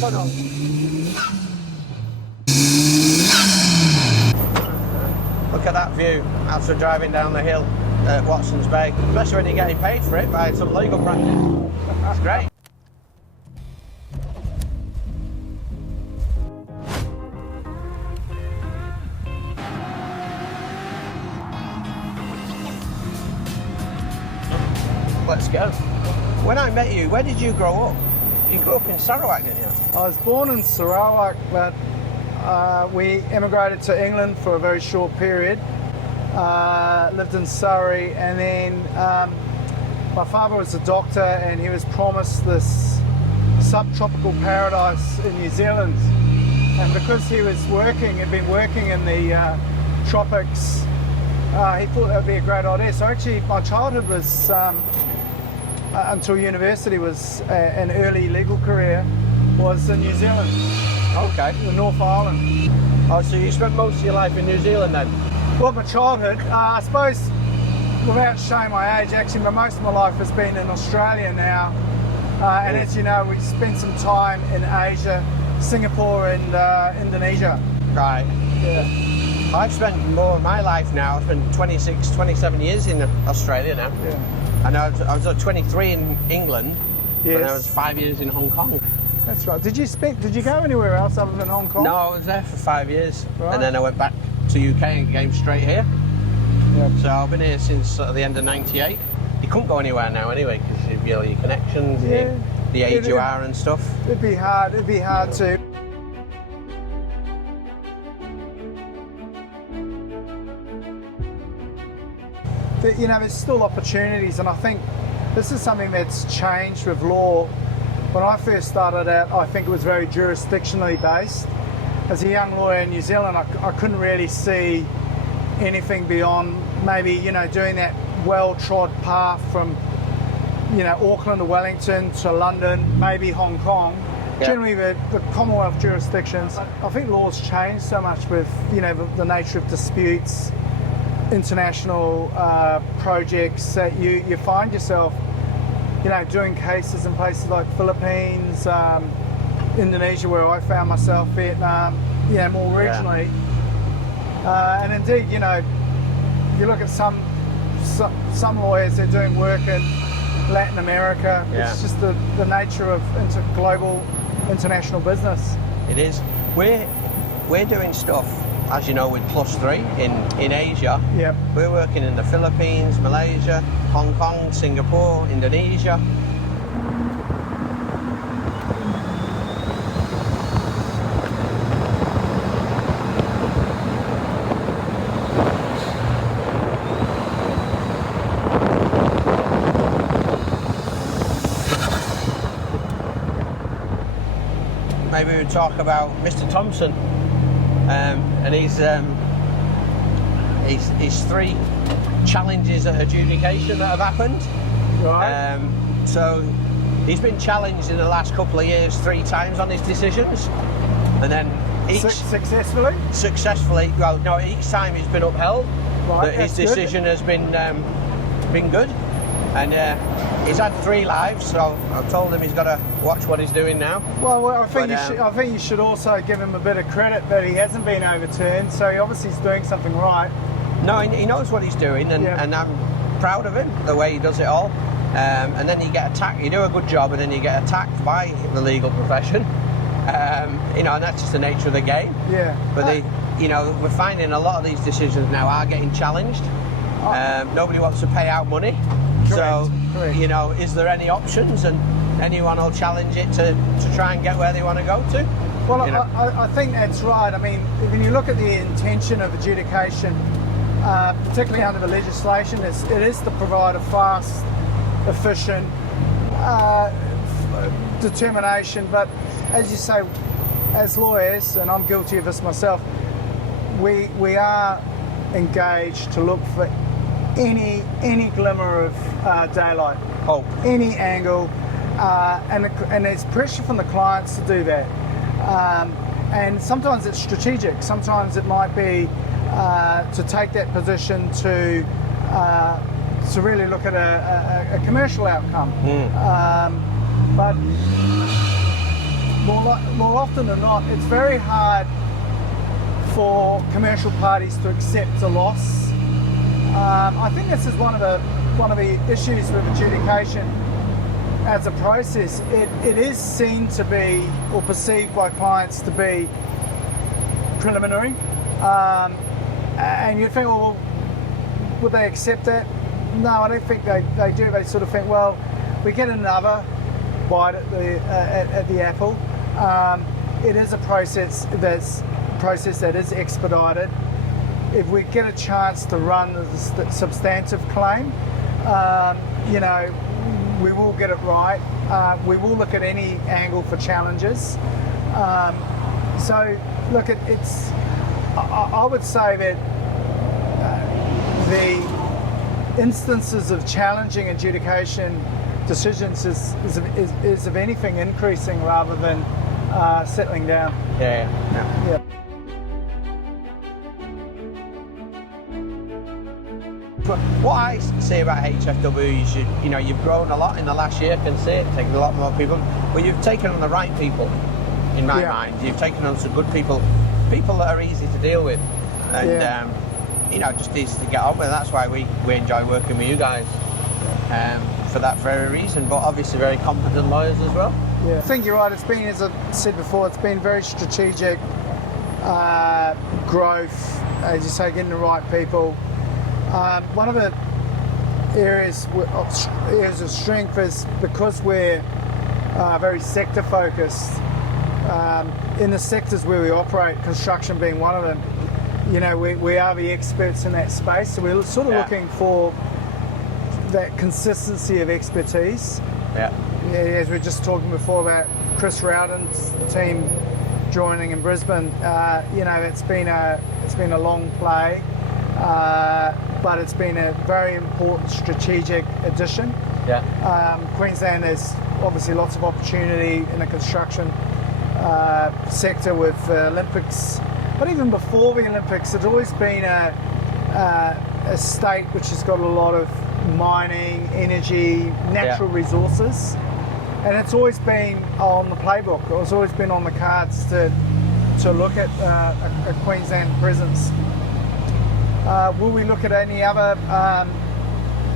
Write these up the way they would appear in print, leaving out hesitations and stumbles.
tunnel. Look at that view after driving down the hill at Watson's Bay, especially when you're getting paid for it by some legal practice. That's great. Let's go. When I met you, where did you grow up? You grew up in Sarawak, didn't you? I was born in Sarawak, but we emigrated to England for a very short period. Lived in Surrey, and then my father was a doctor, and he was promised this subtropical paradise in New Zealand. And because he was had been working in the tropics, he thought that would be a great idea. So actually, my childhood was, until university, was an early legal career, was in New Zealand. Okay. In North Island. Oh, so you spent most of your life in New Zealand then? Well, my childhood, I suppose, without showing my age, actually, most of my life has been in Australia now. And as you know, we spent some time in Asia, Singapore and Indonesia. Right. Yeah. I've spent more of my life now. I've spent 26, 27 years in Australia now. Yeah. And I was 23 in England, Yes. and I was 5 years in Hong Kong. That's right. Did you go anywhere else other than Hong Kong? No, I was there for 5 years, Right. and then I went back to UK and came straight here. Yep. So I've been here since sort of the end of '98. You couldn't go anywhere now anyway because of your connections, Yeah. the age you are and stuff. It'd be hard to. You know, there's still opportunities, and I think this is something that's changed with law. When I first started out, I think it was very jurisdictionally based. As a young lawyer in New Zealand, I couldn't really see anything beyond maybe, you know, doing that well-trod path from, you know, Auckland to Wellington to London, maybe Hong Kong. Yeah. Generally the Commonwealth jurisdictions. I think law's changed so much with, you know, the nature of disputes, international projects, that you find yourself, you know, doing cases in places like Philippines, Indonesia, where I found myself, Vietnam, you know, more regionally. And indeed, you know, if you look at some lawyers, they're doing work in Latin America. Yeah. It's just the nature of global international business. It is. We're doing stuff, as you know, with +3 in Asia. Yep. We're working in the Philippines, Malaysia, Hong Kong, Singapore, Indonesia. Maybe we talk about Mr. Thompson, and he's 3 challenges at adjudication that have happened. Right. So he's been challenged in the last couple of years 3 times on his decisions, and then each Successfully? well, no, each time it's been upheld. Right, That his that's good. decision has been good, and he's had 3 lives. So I've told him he's got to watch what he's doing now. Well, I think But, I think you should also give him a bit of credit that he hasn't been overturned. So he obviously is doing something right. No, he knows what he's doing, and, Yeah. and I'm proud of him, the way he does it all. And then you get attacked, you do a good job, and then you get attacked by the legal profession. You know, and that's just the nature of the game. Yeah. But you know, we're finding a lot of these decisions now are getting challenged. Nobody wants to pay out money. So, Correct. you know, is there any options? And anyone will challenge it to try and get where they want to go to. Well, You know? I think that's right. I mean, when you look at the intention of adjudication, particularly under the legislation, it is to provide a fast, efficient determination. But as you say, as lawyers, and I'm guilty of this myself, we are engaged to look for any glimmer of daylight, Hope. any angle, and there's pressure from the clients to do that. And sometimes it's strategic. Sometimes it might be to take that position to really look at a commercial outcome. But more often than not, it's very hard for commercial parties to accept a loss. I think this is one of the issues with adjudication as a process. It is seen to be, or perceived by clients to be, preliminary, and you think, well, would they accept that? No, I don't think they do. They sort of think, well, we get another bite at the apple. It is a process that is expedited. If we get a chance to run the substantive claim, we will get it right. We will look at any angle for challenges. So, look, I would say that the instances of challenging adjudication decisions is of anything increasing rather than settling down. Yeah. What I say about HFW is you've grown a lot in the last year. I can see it, taking a lot more people, but you've taken on the right people. In my mind, you've taken on some good people that are easy to deal with, and just easy to get on with. That's why we enjoy working with you guys, for that very reason. But obviously, very competent lawyers as well. Yeah, I think you're right. It's been, as I said before, it's been very strategic growth, as you say, getting the right people. One of the areas of strength is because we're very sector focused. In the sectors where we operate, construction being one of them, we are the experts in that space. So we're sort of looking for that consistency of expertise. Yeah, as we were just talking before about Chris Rowden's team joining in Brisbane. It's been a long play. But it's been a very important strategic addition. Queensland has obviously lots of opportunity in the construction sector with Olympics, but even before the Olympics, it's always been a state which has got a lot of mining, energy, natural resources, and it's always been on the playbook. It's always been on the cards to look at a Queensland presence. Will we look at any other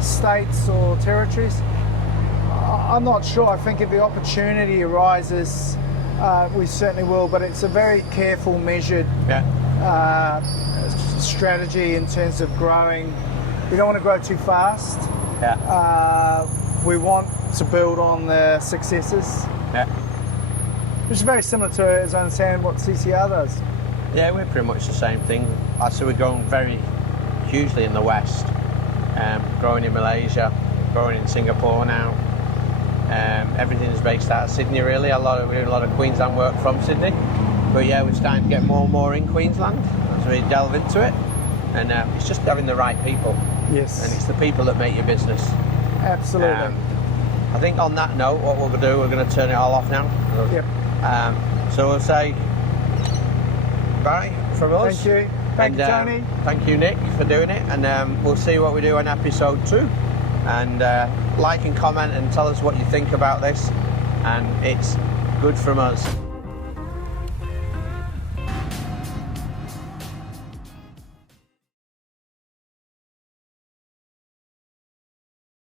states or territories? I'm not sure. I think if the opportunity arises, we certainly will, but it's a very careful, measured strategy in terms of growing. We don't want to grow too fast. We want to build on the successes, which is very similar to, as I understand, what CCR does. Yeah, we're pretty much the same thing. So we're growing very hugely in the West, growing in Malaysia, growing in Singapore now. Everything is based out of Sydney, really. We're doing a lot of Queensland work from Sydney, but we're starting to get more and more in Queensland as we delve into it. And it's just having the right people. Yes. And it's the people that make your business. Absolutely. I think on that note, what we're going to do, we're going to turn it all off now. Yep. So we'll say bye from us. Thank you. Thank you, Tony. Thank you, Nick, for doing it. And we'll see what we do on episode 2. And like and comment and tell us what you think about this. And it's good from us.